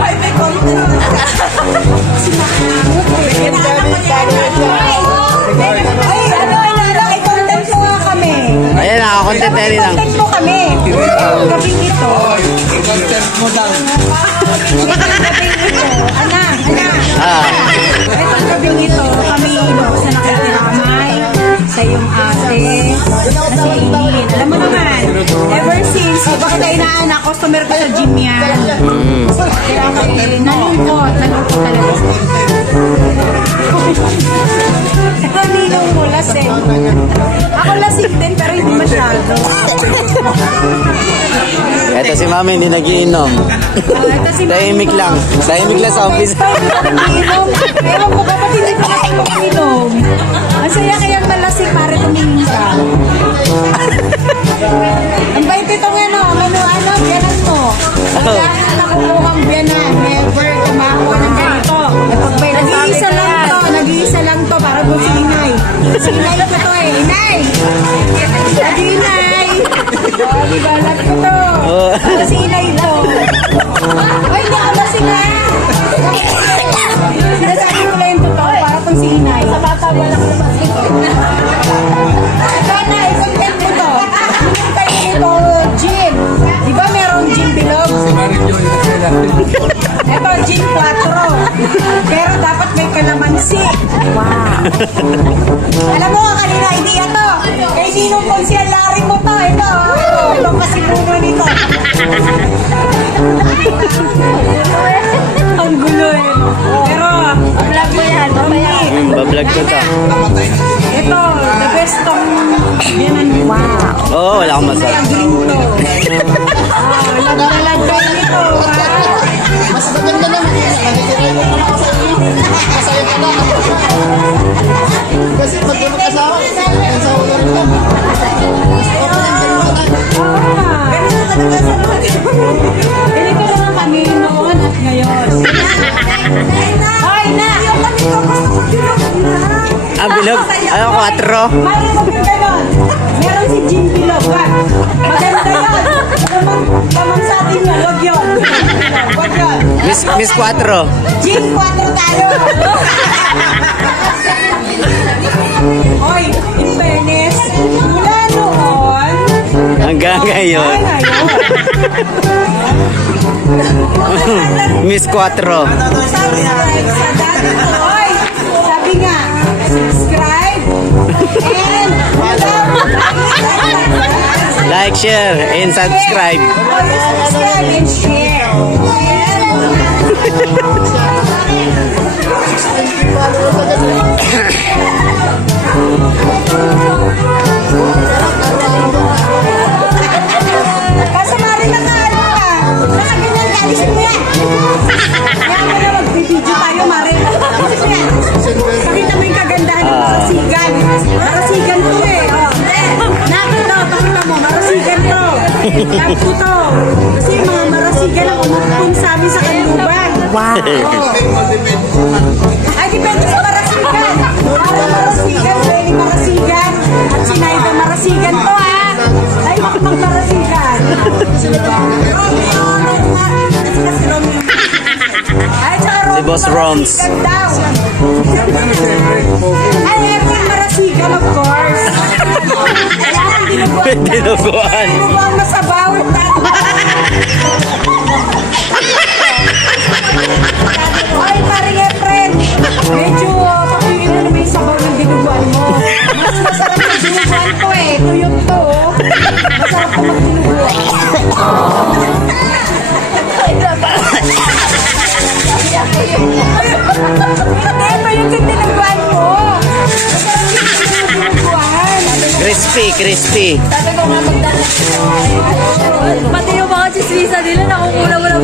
Ay, may content. I-content mo nga kami. Ayan, naka-content na rin lang. I-content mo kami. Gabing ito. I-content mo lang. Gabing ito. Anak. Itong gabing ito, kami sa nakikiramay sa iyong ate. Kasi Eileen. Alam mo naman, ever since, iba kita inaanak, customer ko sa gym yan. Kaya kami, nalungkot talaga. Ito, ninong mo, lasing. Ako lasing din, pero hindi masyado. Ito si Mami, hindi nagiinom. Tahimik lang. Tahimik lang sa office. Nagiinom. Ewan ko, dapat hindi ko kasi mag-inom. Ang saya kaya malasing para tumingin ka. Ang bait itong ano, biyanan mo. Wala nakukuhang biyanan. Never kumakuha ng ganito. Nag-iisa lang to para doon si Inay. Si Inay ko to eh. Inay! Lagi Inay! Bigalat ko to. Para si Inay to. Ay, hindi ako lasing na. Sinasabi ko lang yung totoo para pang si Inay. Sa bata ba lang naman ito? Ito na, i-content mo to. Minum kayo nito, gin. Di ba merong gin bilog? Ito, gin 4. Pero dapat may kalamansi. Wow. Alam mo, kanina idea to. Kay Ninong Ponsialari mo to. Ito, itong kasipuno nito. Ang gulo eh. Pero, vlog mo yan. Bablog ko to. Ito, the best tong biyanan mo. Wow. Oo, wala akong masarap. Lagay nito. Mas maganda naman. Masaya ka na. Kasi pag di magkasama, sa ulo rin lang. Ganito naman kami noon at ngayon. Ay, na! Ah, bilog? Ano, 4? Mari mo yung ganon. Meron si Jean Bilog. Maganda yun. Tamang sa atin yun. Huwag yun. Huwag yun. Miss 4. Jean 4 tayo. Oy, in fairness, mula noon, Hanggang ngayon. Miss 4. Sabi nga, subscribe and Like, share, and subscribe. Subscribe and share. Kasi mari na nga ano ka. Nakaganyan ka. Alisin mo yan. Kaya mo na mag-video tayo, mari. Alisin mo yan. Pakita mo yung kagandahan ng marasigan. Marasigan to eh. Nakita, pakita mo. Marasigan to. Nakita to. Kasi mga marasigan ang umupong sa amin sa Kanluban. Wow. Ay, depende sa marasigan. Para marasigan, very marasigan. At sinayda marasigan to ha. Ay, magmarasigan. Si Boss Roms. Ay, every marasigan of course. Kailangan dinuguan. Dinuguan. Dinuguan masabaw. Ay, paring friend. Medyo pakirin mo naman yung sabaw ng dinuguan mo. Mas masarap na dinuguan ko eh. Tuyok to. Masarap ko mag-dinuguan. Hindi, tuyok yung dinuguan mo. Masarap yung dinuguan. Crispy. Sabi ko nga Pati yung mga chismisa nila, nakukula mo lang.